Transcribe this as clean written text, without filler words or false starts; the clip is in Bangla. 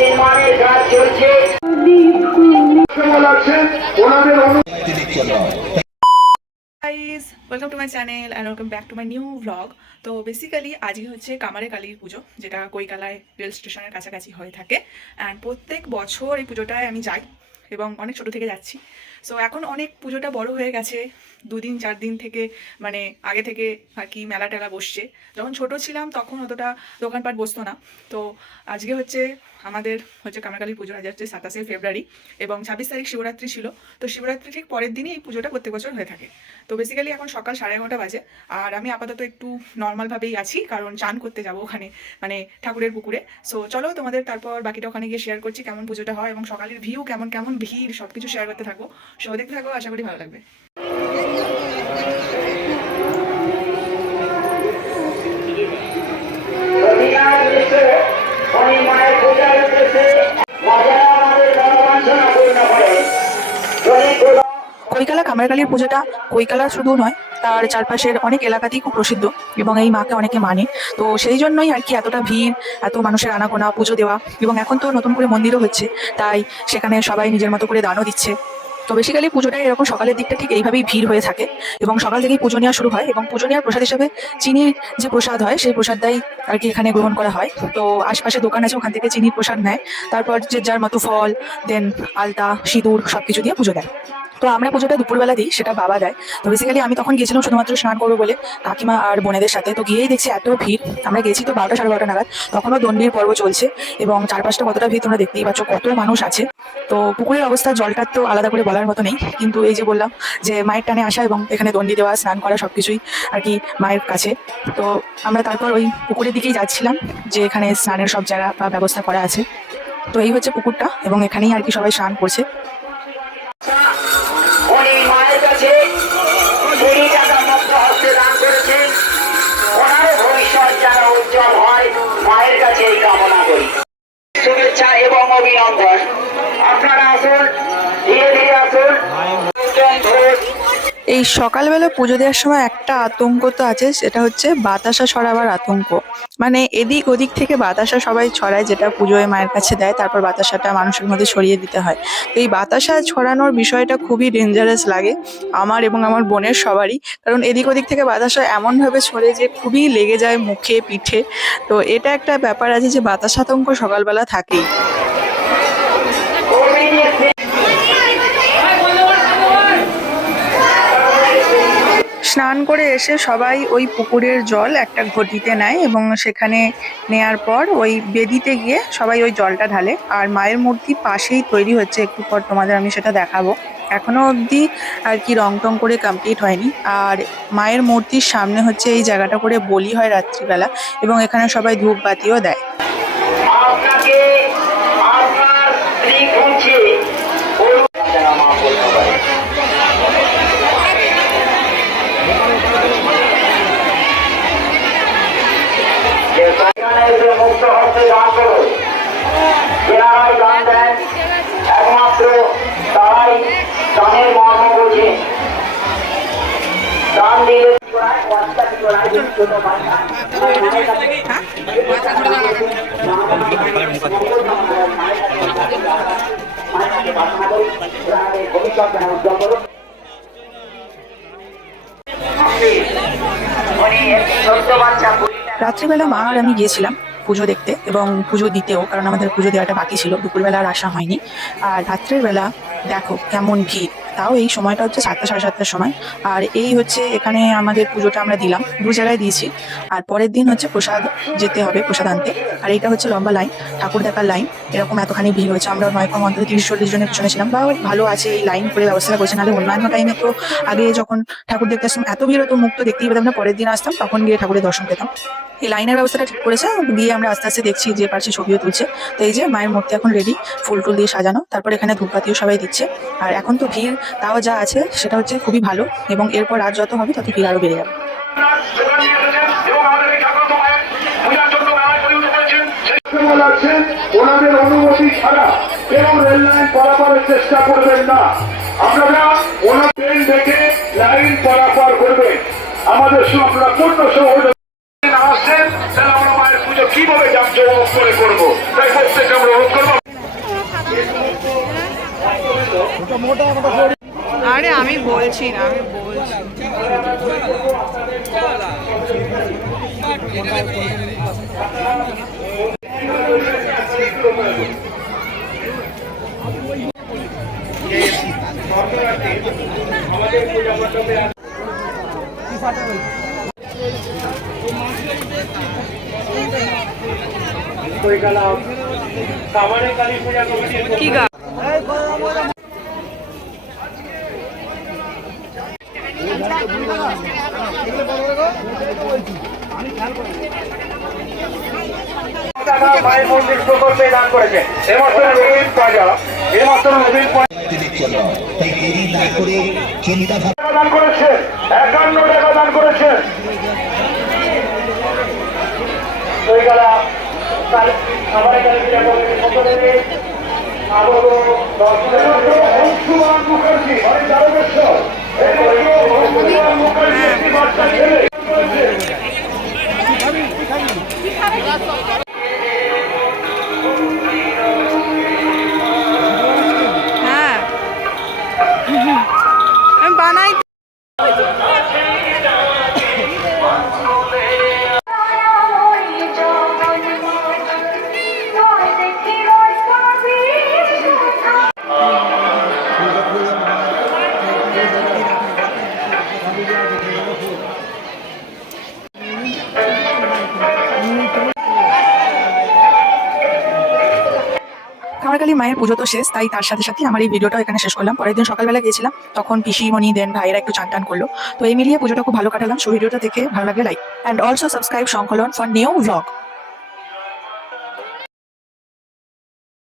নির্মাণের কাজ চলছে। Guys, welcome to my channel and welcome back to my new blog. তো বেসিক্যালি আজকে হচ্ছে কামারে কালীর পুজো, যেটা কৈকালায় রেল স্টেশনের কাছাকাছি হয়ে থাকে। অ্যান্ড প্রত্যেক বছর এই পুজোটায় আমি যাই এবং অনেক ছোটো থেকে যাচ্ছি। সো এখন অনেক পুজোটা বড় হয়ে গেছে, 2 দিন 4 দিন থেকে মানে আগে থেকে আর কি মেলা টেলা বসছে। যখন ছোট ছিলাম তখন অতটা দোকানপাট বসতো না। তো আজকে হচ্ছে আমাদের হচ্ছে কামারকালীর পুজো, আজ হচ্ছে 27শে ফেব্রুয়ারি এবং 26 তারিখ শিবরাত্রি ছিল। তো শিবরাত্রি ঠিক পরের দিনই এই পুজোটা প্রত্যেক বছর হয়ে থাকে। তো বেসিক্যালি এখন সকাল 11:30 বাজে, আর আমি আপাতত একটু নর্মালভাবেই আছি, কারণ চান করতে যাব ওখানে, মানে ঠাকুরের পুকুরে। সো চলো তোমাদের তারপর বাকিটা ওখানে গিয়ে শেয়ার করছি কেমন পুজোটা হয় এবং সকালের ভিউ কেমন কেমন ভিড় সব কিছু শেয়ার করতে থাকবো। সো দেখতে থাকো, আশা করি ভালো লাগবে। কৈকালা কামারকালীর পুজোটা কৈকালা শুধু নয়, তার চারপাশের অনেক এলাকাতেই খুব প্রসিদ্ধ এবং এই মাকে অনেকে মানে। তো সেই জন্যই আর কি এতটা ভিড়, এত মানুষের আনাগোনা, পুজো দেওয়া। এবং এখন তো নতুন করে মন্দিরও হচ্ছে, তাই সেখানে সবাই নিজের মতো করে দানও দিচ্ছে। তো বেসিক্যালি পুজোটা এরকম সকালের দিকটা ঠিক এইভাবেই ভিড় হয়ে থাকে এবং সকাল থেকেই পুজো নেওয়া শুরু হয় এবং পুজো নেওয়ার প্রসাদ হিসাবে চিনির যে প্রসাদ হয় সেই প্রসাদটাই আর কি এখানে গ্রহণ করা হয়। তো আশপাশে দোকান আছে, ওখান থেকে চিনির প্রসাদ নেয়, তারপর যে যার মতো ফল দেন আলতা সিঁদুর সব কিছু দিয়ে পুজো দেয়। তো আমরা পুজোটা দুপুরবেলা দিই, সেটা বাবা দেয়। তো বেসিক্যালি আমি তখন গেছিলাম শুধুমাত্র স্নান করবো বলে, কাকিমা আর বোনেদের সাথে। তো গিয়েই দেখছি এত ভিড়। আমরা গেছি তো 12টা 12:30 নাগাদ, তখনও দণ্ডির পর্ব চলছে এবং চারপাশটা কতটা ভিড় তোমরা দেখতেই পাচ্ছ, কত মানুষ আছে। তো পুকুরের অবস্থা, জলটার তো আলাদা করে বলার মতো নেই, কিন্তু এই যে বললাম যে মায়ের টানে আসা এবং এখানে দণ্ডি দেওয়া, স্নান করা সবকিছুই আর কি মায়ের কাছে। তো আমরা তারপর ওই পুকুরের দিকেই যাচ্ছিলাম, যে এখানে স্নানের সব জায়গা বা ব্যবস্থা করা আছে। তো এই হচ্ছে পুকুরটা এবং এখানেই আর কি সবাই স্নান করছে। মায়ের কাছে 20 টাকা মুক্ত হস্তে দান করেছেন। ওনারও ভবিষ্যৎ যেন উজ্জ্বল হয়, মায়ের কাছে এই কামনা করি। শুভেচ্ছা এবং অভিনন্দন। আপনারা আসুন, ধীরে ধীরে আসুন। এই সকালবেলা পুজো দেওয়ার সময় একটা আতঙ্ক তো আছে, সেটা হচ্ছে বাতাসা ছড়াবার আতঙ্ক। মানে এদিক ওদিক থেকে বাতাসা সবাই ছড়ায়, যেটা পুজোয় মায়ের কাছে দেয়, তারপর বাতাসাটা মানুষের মধ্যে ছড়িয়ে দিতে হয়। তো এই বাতাসা ছড়ানোর বিষয়টা খুবই ডেঞ্জারাস লাগে আমার এবং আমার বোনের সবারই, কারণ এদিক ওদিক থেকে বাতাসা এমনভাবে ছড়ে যে খুবই লেগে যায় মুখে পিঠে। তো এটা একটা ব্যাপার আছে যে বাতাসা আতঙ্ক সকালবেলা থাকেই। স্নান করে এসে সবাই ওই পুকুরের জল একটা ঘটিতে নেয় এবং সেখানে নেয়ার পর ওই বেদিতে গিয়ে সবাই ওই জলটা ঢালে। আর মায়ের মূর্তি পাশেই তৈরি হচ্ছে, একটু পর তোমাদের আমি সেটা দেখাবো। এখনো অবধি আর কি রং টং করে কমপ্লিট হয়নি। আর মায়ের মূর্তির সামনে হচ্ছে এই জায়গাটা করে বলি হয় রাত্রিবেলা এবং এখানে সবাই ধূপ বাতিও দেয়। আপনাকে আপনার স্ত্রী খুঁজছে। মুক্ত হস্তে দান করুন। যারাই দান দেন একমাত্র তারাই দানের মর্ম বোঝেন। দান দিলে ভবিষ্যৎ উজ্জ্বল করুন। রাত্রিবেলা মা আর আমি গিয়েছিলাম পুজো দেখতে এবং পুজো দিতেও, কারণ আমাদের পুজো দেওয়াটা বাকি ছিল, দুপুরবেলা আর আসা হয়নি। আর রাত্রের বেলা দেখো কেমন ভিড়, তাও এই সময়টা হচ্ছে 7টা 7:30টার সময়। আর এই হচ্ছে এখানে আমাদের পুজোটা আমরা দিলাম, 2 জায়গায় দিয়েছি। আর পরের দিন হচ্ছে প্রসাদ যেতে হবে, প্রসাদ আনতে। আর এইটা হচ্ছে লম্বা লাইন, ঠাকুর দেখার লাইন। এরকম এতখানি ভিড় হয়েছে, আমরা নয় কম অন্তত 30-40 জনের পিছনে ছিলাম, বা ভালো আছে এই লাইন করে ব্যবস্থা করেছে। নাহলে অন্যান্য টাইমে তো আগে যখন ঠাকুর দেখতে আসতাম এত ভিড় হতো, মুখ তো দেখতেই পেতাম না। পরের দিন আসতাম তখন গিয়ে ঠাকুরের দর্শন পেতাম। এই লাইনের ব্যবস্থাটা ঠিক করেছে, দিয়ে আমরা আস্তে আস্তে দেখছি, যে পারছি ছবিও তুলছে। তো এই যে মায়ের মূর্তি এখন রেডি, ফুল টুল দিয়ে সাজানো, তারপর এখানে ধূপবাতিও সবাই দিচ্ছে। আর এখন তো ভিড় তাও যা আছে সেটা হচ্ছে খুবই ভালো, এবং এরপর রাত যত হবে তত ভিড় আরো বেড়ে যাবে। ওনাদের অনুমতি ছাড়া কেউ রেল লাইন পারাপারের চেষ্টা করবেন না। আপনারা ওনার ট্রেন দেখে লাইন পারাপার করবেন। আমাদের আপনারা পূর্ণ সহযোগিতা আসছেন, তাহলে আমরা মায়ের পুজো কিভাবে জাঁকজমক করে করবো, তাই প্রত্যেকে আমরা আরে আমি বলছি না, আমি বলছি। কি গা মায়ের মন্দির প্রকল্পে দান করেছে এবছর নবীন পাজা, এবছর নবীন তাই দেরি না করে চিন্তা টাকা দান করেছে, 51 টাকা দান করেছে। অংশুমান মুখার্জি হ্যাঁ আমি বানাই। কামারকালী মায়ের পুজো তো শেষ, তাই তার সাথে সাথে আমার এই ভিডিওটাও এখানে শেষ করলাম। পরের দিন সকালবেলা গিয়েছিলাম, তখন পিসিমণি দেন ভাইয়েরা একটু চান টান করলো। তো এই মিলিয়ে পুজোটা খুব ভালো কাটালাম। সো ভিডিওটা দেখে ভালো লাগলে লাইক অ্যান্ড অলসো সাবস্ক্রাইব সংকলন ফর নিউ ভ্লগ।